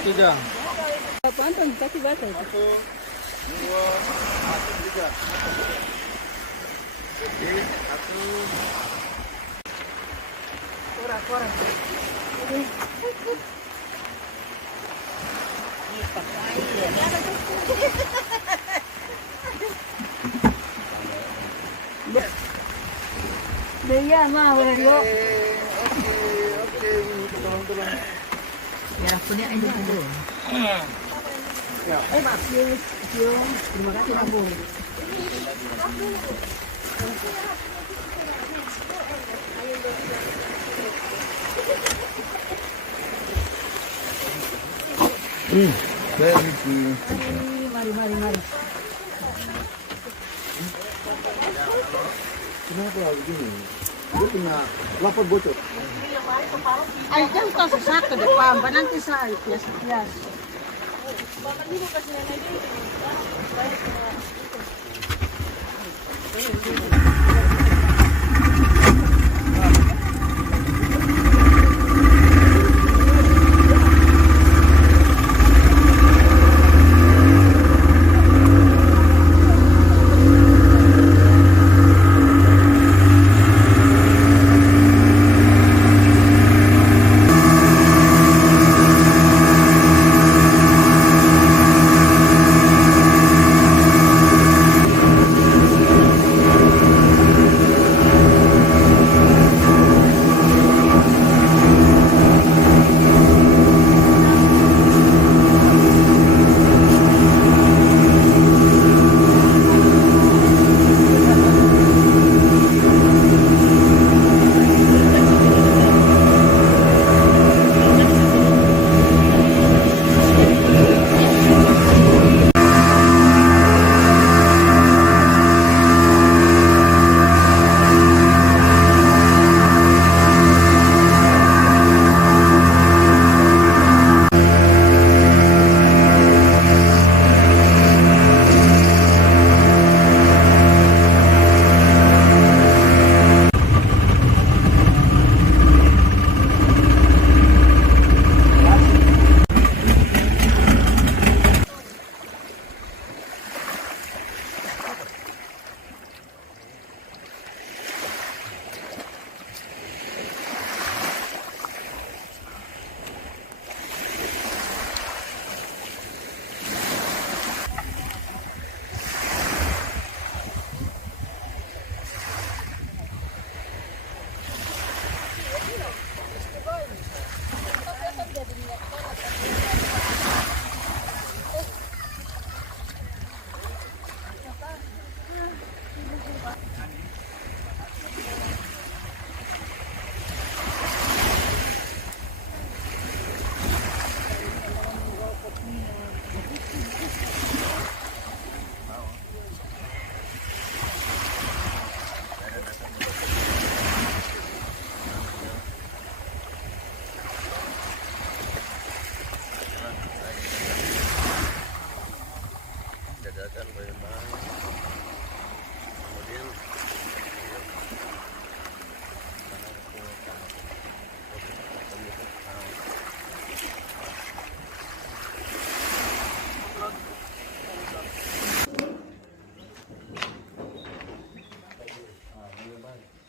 Tiga. Apaan tuh? Kasih baca itu. 1, 2, 3. Oke, 1. Kurang. Dia mah udah yo. Oke, tolong. Ya punya aja dulu. Maaf yo. Terima kasih Abu. Mari. Kenapa begini? Dia punya lapor bocor. Ay, dyan to sa sakto de pa, nanti sa yes.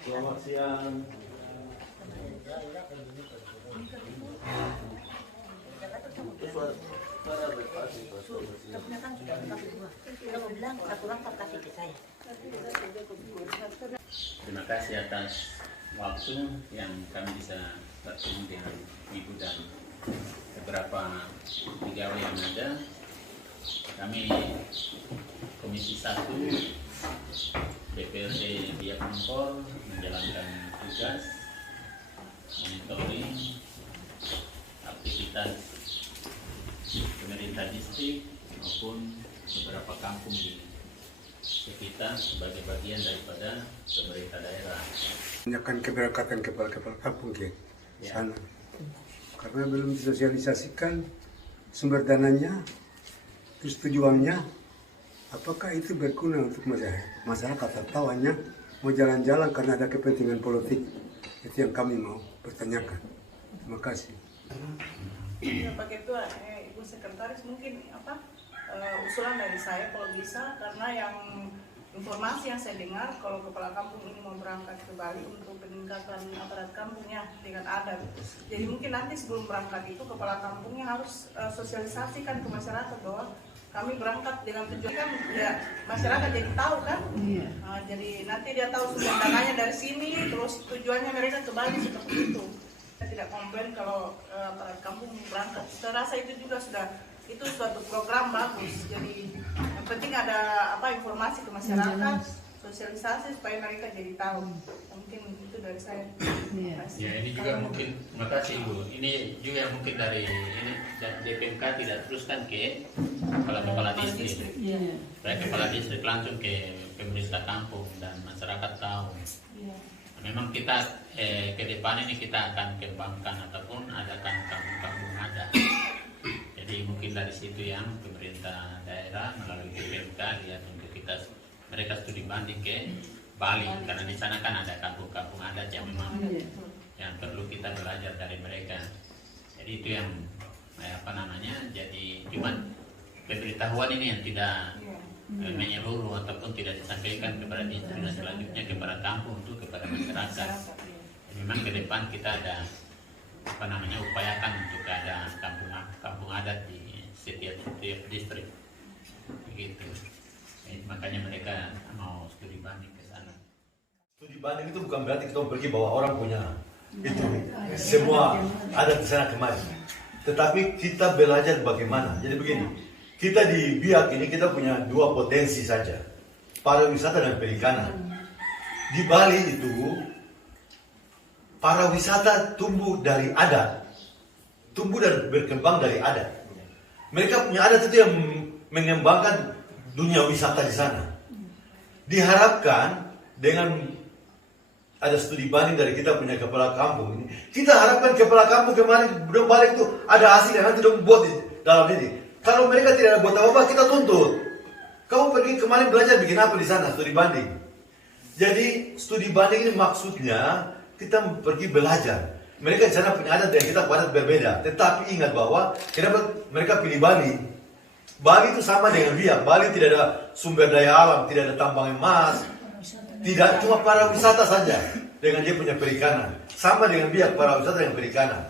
Selamat siang. Terima kasih atas waktu yang kami bisa bertemu dengan Ibu dan beberapa pegawai yang ada. Kami Komisi 1 DPRD Biak Numfor menjalankan tugas monitoring aktivitas pemerintah distrik maupun beberapa kampung di sekitar sebagai bagian daripada pemerintah daerah. Menyiapkan keberangkatan kepala-kepala kampung ke sana. Karena belum disosialisasikan sumber dananya, terus tujuannya, apakah itu berguna untuk masyarakat atau hanya mau jalan-jalan karena ada kepentingan politik? Itu yang kami mau pertanyakan. Terima kasih. Ya, Pak Ketua, Ibu Sekretaris, mungkin usulan dari saya kalau bisa, karena yang informasi yang saya dengar kalau kepala kampung ini mau berangkat ke Bali untuk peningkatan aparat kampungnya dengan adat. Jadi mungkin nanti sebelum berangkat itu kepala kampungnya harus sosialisasikan ke masyarakat bahwa kami berangkat dengan tujuan, kan ya masyarakat jadi tahu kan. Jadi nanti dia tahu sumber dananya dari sini, terus tujuannya mereka ke Bali seperti itu. Saya tidak komplain kalau aparat kampung berangkat. Saya rasa itu juga itu suatu program bagus. Jadi yang penting ada informasi ke masyarakat, sosialisasi supaya mereka jadi tahu. Mungkin itu dari saya. Ya, ini juga mungkin, terima kasih Ibu. Ini juga mungkin dari ini DPMK tidak teruskan ke kepala distrik. Supaya kepala distrik langsung ke pemerintah kampung dan masyarakat tahu. Memang kita ke depan ini kita akan kembangkan ataupun adakan kampung-kampung ada. Jadi mungkin dari situ yang pemerintah daerah melalui DPMK lihat untuk mereka studi banding ke Bali, karena di sana kan ada kampung-kampung adat yang memang yang perlu kita belajar dari mereka. Jadi itu yang jadi cuman pemberitahuan ini yang tidak menyeluruh ataupun tidak disampaikan kepada distrik dan selanjutnya kepada kampung untuk kepada masyarakat. Memang ke depan kita ada upayakan untuk ada kampung adat di setiap distrik begitu. Makanya mereka mau studi banding ke sana. Studi banding itu bukan berarti kita pergi bawa orang punya itu semua ada di sana kemari, tetapi kita belajar bagaimana. Jadi begini, kita di Biak ini kita punya dua potensi saja, pariwisata dan perikanan. Di Bali itu pariwisata tumbuh dari adat, tumbuh dan berkembang dari adat. Mereka punya adat itu yang mengembangkan dunia wisata di sana. Diharapkan dengan ada studi banding dari kita punya kepala kampung ini, kita harapkan kepala kampung kemarin belum balik itu ada hasil yang nanti dong buat di dalam ini. Kalau mereka tidak ada buat apa-apa, kita tuntut. Kamu pergi kemarin belajar bikin apa di sana, studi banding. Jadi studi banding ini maksudnya kita pergi belajar. Mereka di sana punya adat dan kita punya adat berbeda. Tetapi ingat bahwa kenapa mereka pilih Bali? Bali itu sama dengan Biak. Bali tidak ada sumber daya alam, tidak ada tambang emas, tidak, cuma pariwisata saja dengan dia punya perikanan. Sama dengan Biak, pariwisata dengan perikanan.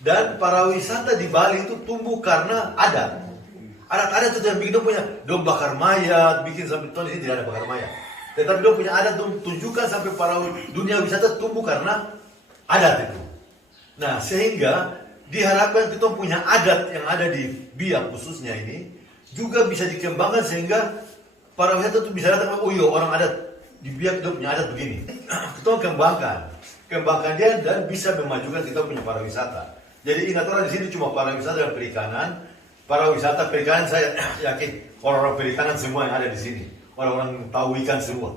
Dan pariwisata di Bali itu tumbuh karena adat. Adat-adat itu yang bikin dia punya dong bakar mayat, bikin sampai tahun ini tidak ada bakar mayat. Tetapi dia punya adat dong tunjukkan sampai dunia wisata tumbuh karena adat itu. Nah, sehingga diharapkan kita punya adat yang ada di Biak khususnya ini juga bisa dikembangkan sehingga para wisata itu bisa datang, oh iya orang adat di Biak itu punya adat begini. Kita kembangkan dia dan bisa memajukan kita punya pariwisata. Jadi ingat, orang di sini cuma pariwisata dan perikanan. Pariwisata perikanan saya yakin orang-orang perikanan semua yang ada di sini, orang-orang tahu ikan semua.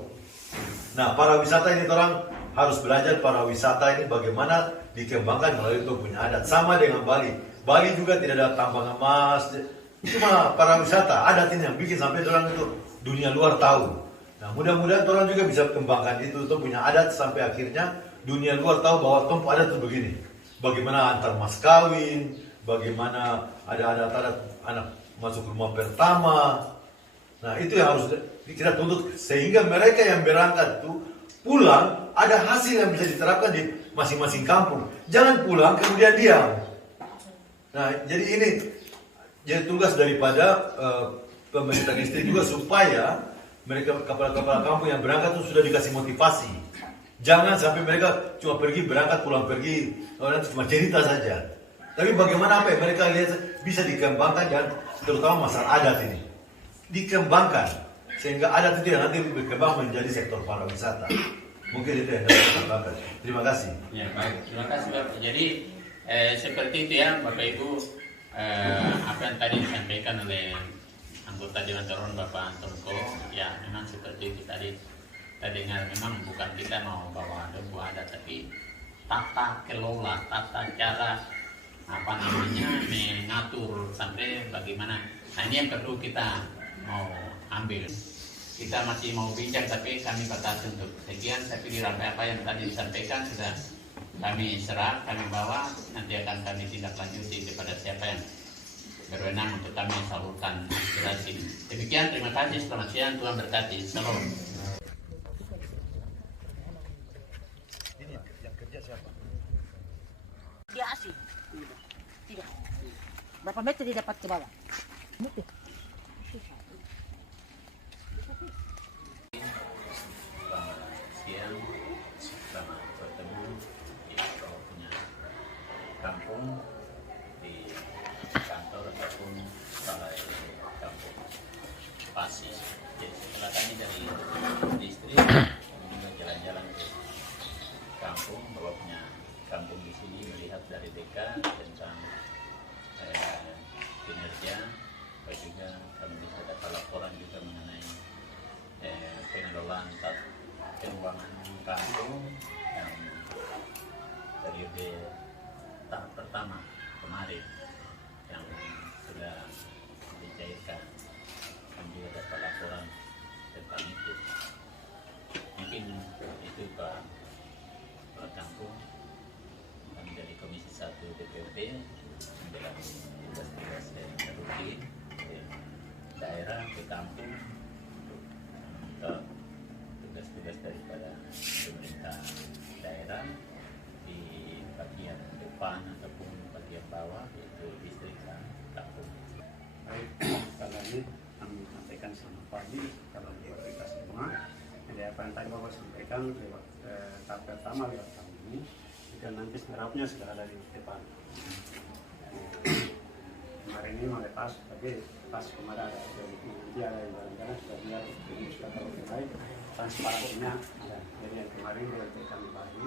Nah, pariwisata ini orang harus belajar pariwisata ini bagaimana dikembangkan melalui itu punya adat. Sama dengan Bali. Bali juga tidak ada tambang emas, cuma pariwisata adat ini yang bikin sampai orang itu dunia luar tahu. Nah, mudah-mudahan orang juga bisa kembangkan itu punya adat sampai akhirnya dunia luar tahu bahwa tempat adat itu begini. Bagaimana antar mas kawin, bagaimana ada adat-adat anak masuk rumah pertama. Nah, itu yang harus kita tuntut sehingga mereka yang berangkat itu pulang ada hasil yang bisa diterapkan di masing-masing kampung. Jangan pulang kemudian diam. Nah, jadi ini jadi tugas daripada pemerintah distrik juga supaya mereka kepala-kepala kampung yang berangkat itu sudah dikasih motivasi. Jangan sampai mereka cuma pergi berangkat pulang pergi, orang cuma cerita saja. Tapi bagaimana apa yang mereka lihat bisa dikembangkan dan terutama masalah adat ini dikembangkan sehingga adat itu yang nanti berkembang menjadi sektor pariwisata. Mungkin itu yang dapat saya tambahkan. Terima kasih. Ya, baik. Terima kasih Bapak. Jadi seperti itu ya Bapak Ibu, apa yang tadi disampaikan oleh anggota Dewan Terhormat Bapak Antonko, ya memang seperti itu tadi. Kita dengar memang bukan kita mau bawa dombu adat, tapi tata kelola, tata cara mengatur sampai bagaimana. Nah, ini yang perlu kita mau ambil. Kita masih mau bincang tapi kami batasi untuk sekian, tapi di apa yang tadi disampaikan sudah kami serap, kami bawa, nanti akan kami tindak lanjuti kepada siapa yang berwenang untuk kami salurkan aspirasi. Demikian, terima kasih, selamat siang, Tuhan berkati. Salam. Ini yang kerja siapa? Dia asing. Tidak. Berapa meter dia dapat ke bawah? Meter. Selamat siang, selamat bertemu di punya kampung, di kantor ataupun balai kampung Pasis. Jadi setelah kami dari distrik, kami juga jalan-jalan ke kampung, bahwa punya kampung di sini melihat dari dekat tentang kinerja, dan juga kami bisa dapat laporan juga mengenai pengelolaan keuangan kampung yang periode tahap pertama kemarin yang sudah dicairkan. Kami juga dapat laporan tentang itu. Mungkin itu Pak Kampung. Kami dari Komisi 1 DPRD dalam tugas-tugas rutin di daerah ke kampung untuk tugas-tugas daripada pemerintah daerah di bagian depan ataupun bagian bawah, yaitu distrik dan kampung. Baik, sekali lagi kami sampaikan selamat pagi kalau buat kita semua. Jadi apa yang tadi Bapak sampaikan lewat tahap pertama lewat kami ini, dan nanti serapnya sudah ada di depan. Kemarin ini mulai pas, tapi pas kemarin ada nanti ada yang barang-barang sudah biar ini sudah terlalu baik, transparansinya ada. Jadi yang kemarin sudah kami bagi,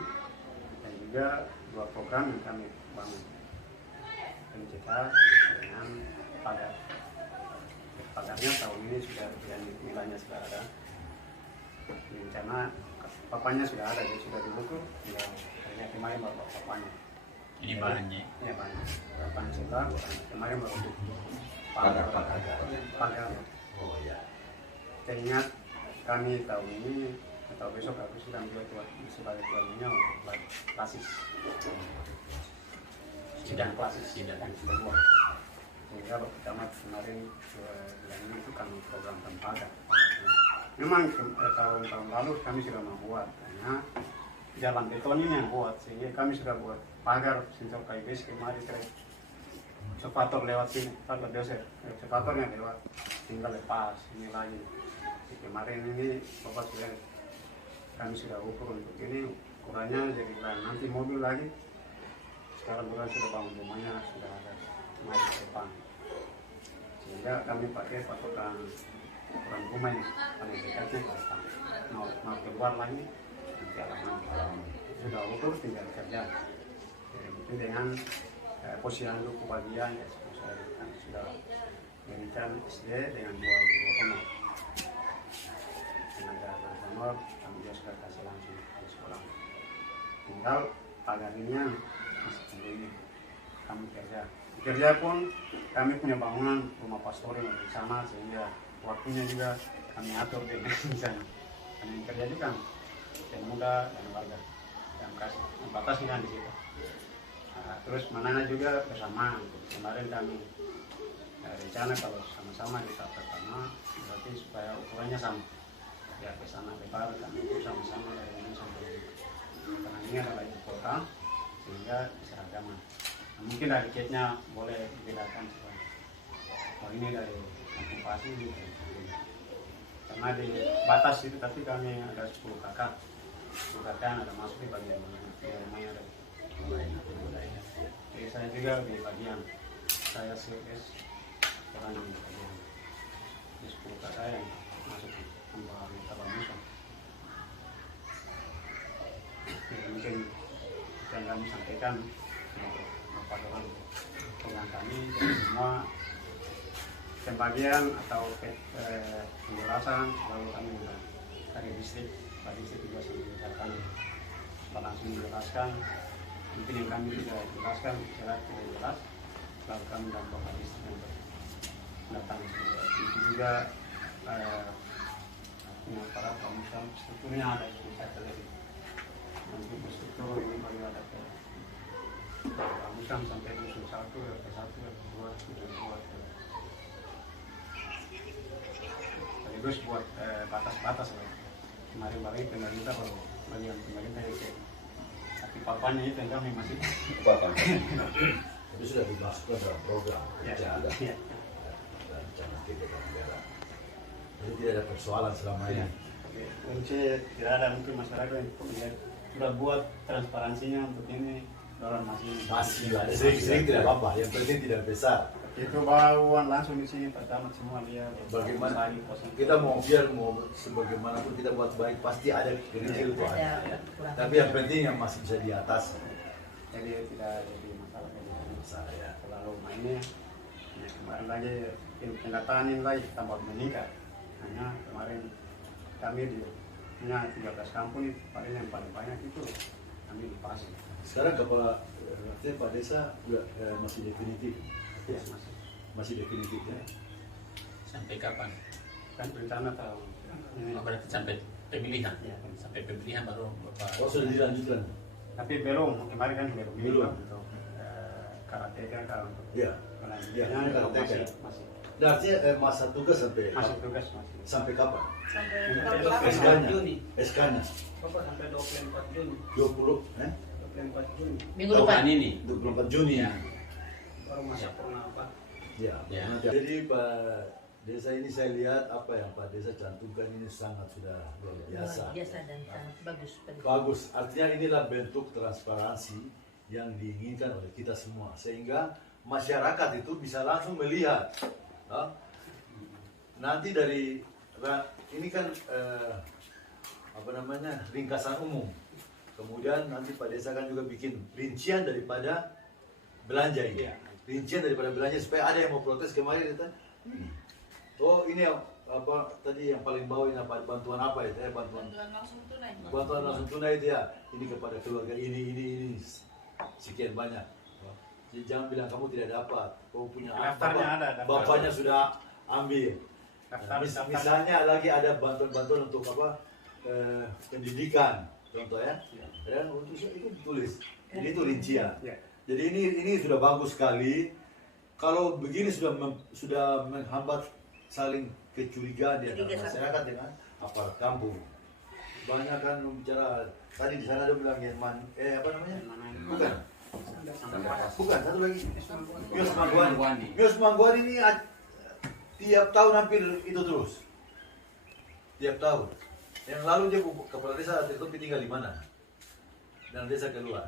dan juga 2 program yang kami bangun. MCK dengan pagar. Pagarnya tahun ini sudah yang nilainya sudah ada. Rencana papanya sudah ada, jadi sudah dibuku. Hanya kemarin baru papanya. Ini bahannya. Ya banyak. Papan sudah kemarin baru pagar. Oh ya. Teringat kami tahun ini atau besok aku sudah ambil sebagai tuannya untuk klasis. Sidang klasis, sidang kedua. Sehingga pertama kemarin bulan ini itu kami program pagar. Memang tahun-tahun lalu kami sudah membuat, karena jalan beton ini yang buat, sehingga kami sudah buat pagar sensor kayu besi kemarin sepatu lewat sini, kalau doser sepatunya lewat, tinggal lepas ini lagi. Kemarin ini bapak sudah kami sudah ukur untuk ini ukurannya, jadi nanti mobil lagi. Sekarang bukan sudah bangun rumahnya sudah ada di depan, sehingga kami pakai patokan ukuran rumah ini paling dekatnya ke depan. Mau keluar lagi nanti alaman sudah ukur tinggal kerja. Jadi itu dengan posisi handuk bagian ya sudah mengincar SD dengan 2 honor. Tenaga honor kami juga sudah kasih langsung di sekolah. Tinggal pagarnya masih tunggu ini kami kerja pun kami punya bangunan rumah pastori di sana, sehingga waktunya juga kami atur dengan misalnya kami kerja juga yang muda dan warga yang kasih batasnya di situ. Nah, terus manana juga bersama. Kemarin kami rencana kalau sama-sama di tahap pertama berarti supaya ukurannya sama ya, ke sana lebar kami itu sama-sama dari ini sampai ini, karena ini adalah ibu kota sehingga seragaman. Nah, mungkin dari kitnya boleh dibedakan supaya oh ini dari okupasi ini karena di batas itu, tapi kami ada 10 kakak ada masuk di bagian namanya ada. Jadi saya juga di bagian saya CS orang di bagian di 10 kakak yang masuk di tambah musa. Mungkin yang kami sampaikan untuk patokan program kami dan semua pembagian atau penjelasan selalu kami dari distrik juga menjelaskan langsung menjelaskan. Mungkin yang kami tidak jelaskan tidak jelas selalu kami dan bapak distrik untuk datang. Itu juga punya para pemusam strukturnya ada di satu lagi. Nanti struktur ini baru ada ke pemusam sampai musuh 1, RT1, RT2, dan buat sekaligus buat batas-batas lah. Kemarin-kemarin pemerintah baru bagian pemerintah yang kayak tapi papannya itu yang kami masih Bapak. Itu sudah dimasukkan dalam program ya, ada ya. dan jangan tidak negara. Jadi tidak ada persoalan selama ini. Kunci tidak ada mungkin masyarakat yang kemudian sudah buat transparansinya untuk ini orang Masih ada sering tidak apa-apa. Yang penting tidak besar. itu bawaan langsung di sini pertama semua dia Bagaimana kita mau biar mau sebagaimanapun kita buat baik pasti ada kerikil itu ada. Tapi yang penting yang masih bisa di atas. jadi tidak jadi masalah Masalah ya. terlalu mainnya ya, kemarin lagi pendataan ini lagi tambah meningkat hanya kemarin kami di punya 13 kampung itu paling yang paling banyak itu kami di Pasir. Sekarang kepala artinya Pak Desa juga masih definitif. Ya, Masih definitif ya. Sampai kapan? kan rencana tahun ini. Oh, berarti sampai pemilihan. Ya. Sampai pemilihan baru Bapak. Oh sudah dilanjutkan. Tapi belum kemarin kan belum Belum. untuk karateka kalau untuk Iya. pelanjutannya Ya, karateka. masih Nah, artinya masa tugas sampai masih tugas masih sampai kapan? Sampai Sampai kapan? SK-nya. Juni. SK-nya Bapak sampai 24 Juni. 20 24 Juni. Minggu depan. Tahun ini. 24 Juni. Ya. Baru masa corona apa? Ya. Ya. Jadi Pak Desa ini saya lihat apa yang Pak Desa cantumkan ini sangat sudah luar biasa. Biasa dan sangat bagus. Bagus, artinya inilah bentuk transparansi yang diinginkan oleh kita semua sehingga masyarakat itu bisa langsung melihat. Nanti dari ini kan apa namanya ringkasan umum. Kemudian nanti Pak Desa kan juga bikin rincian daripada belanja ini. Rincian daripada belanja supaya ada yang mau protes kemarin itu. Oh ini yang apa tadi yang paling bawah ini apa bantuan apa itu ya bantuan langsung tunai. bantuan langsung tunai itu ya ini kepada keluarga ini sekian banyak. Jadi jangan bilang kamu tidak dapat, kamu punya Daftarnya ada, daftar. bapaknya sudah ambil. Daftar- daftar. Misalnya lagi ada bantuan-bantuan untuk apa pendidikan contoh ya, dan untuk itu ditulis. Jadi itu rincian. Ya. Jadi ini sudah bagus sekali. Kalau begini sudah menghambat saling kecurigaan di antara masyarakat dengan aparat kampung. Banyak kan bicara tadi di sana ada bilang apa namanya? Bukan satu lagi. Mios Mangguani. Mios Mangguani ini tiap tahun hampir itu terus. Tiap tahun. Yang lalu dia kepala desa itu tinggal di mana? Dan desa keluar.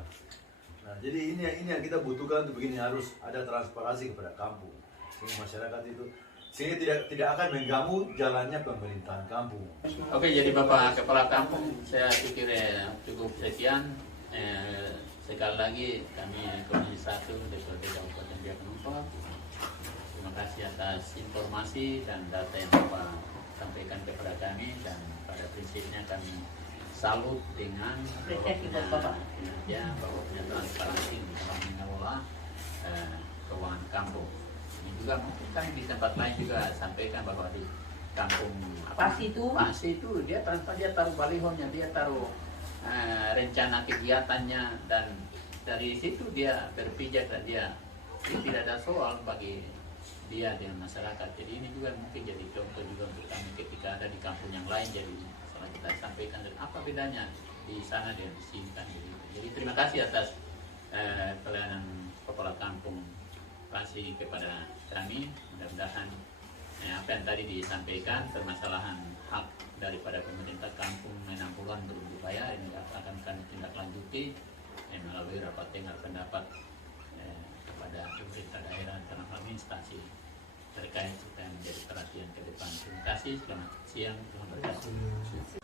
Nah, jadi ini yang kita butuhkan untuk begini harus ada transparansi kepada kampung. Sehingga masyarakat itu sehingga tidak akan mengganggu jalannya pemerintahan kampung. Oke, jadi Bapak Kepala Kampung, saya pikir cukup sekian. Sekali lagi kami Komisi 1 DPRD Kabupaten Biak Numfor. Terima kasih atas informasi dan data yang Bapak sampaikan kepada kami dan pada prinsipnya kami salut dengan bahwa punya transparansi dalam mengelola keuangan kampung. Ini juga mungkin kami di tempat lain juga sampaikan bahwa di kampung Pasi itu dia taruh balihonya, dia taruh rencana kegiatannya dan dari situ dia berpijak dan dia tidak ada soal bagi dia dengan masyarakat. Jadi ini juga mungkin jadi contoh juga untuk kami ketika ada di kampung yang lain. Jadi setelah kita sampaikan dan apa bedanya di sana dan di sini kan. Jadi terima kasih atas pelayanan Kepala Kampung Pasi kepada kami. Mudah-mudahan apa yang tadi disampaikan permasalahan hak daripada pemerintah kampung Menampulan belum dibayar ini akan kami tindak lanjuti melalui rapat dengar pendapat kepada pemerintah daerah dan instansi terkait supaya menjadi perhatian ke depan. Terima kasih, selamat siang, selamat berkasih.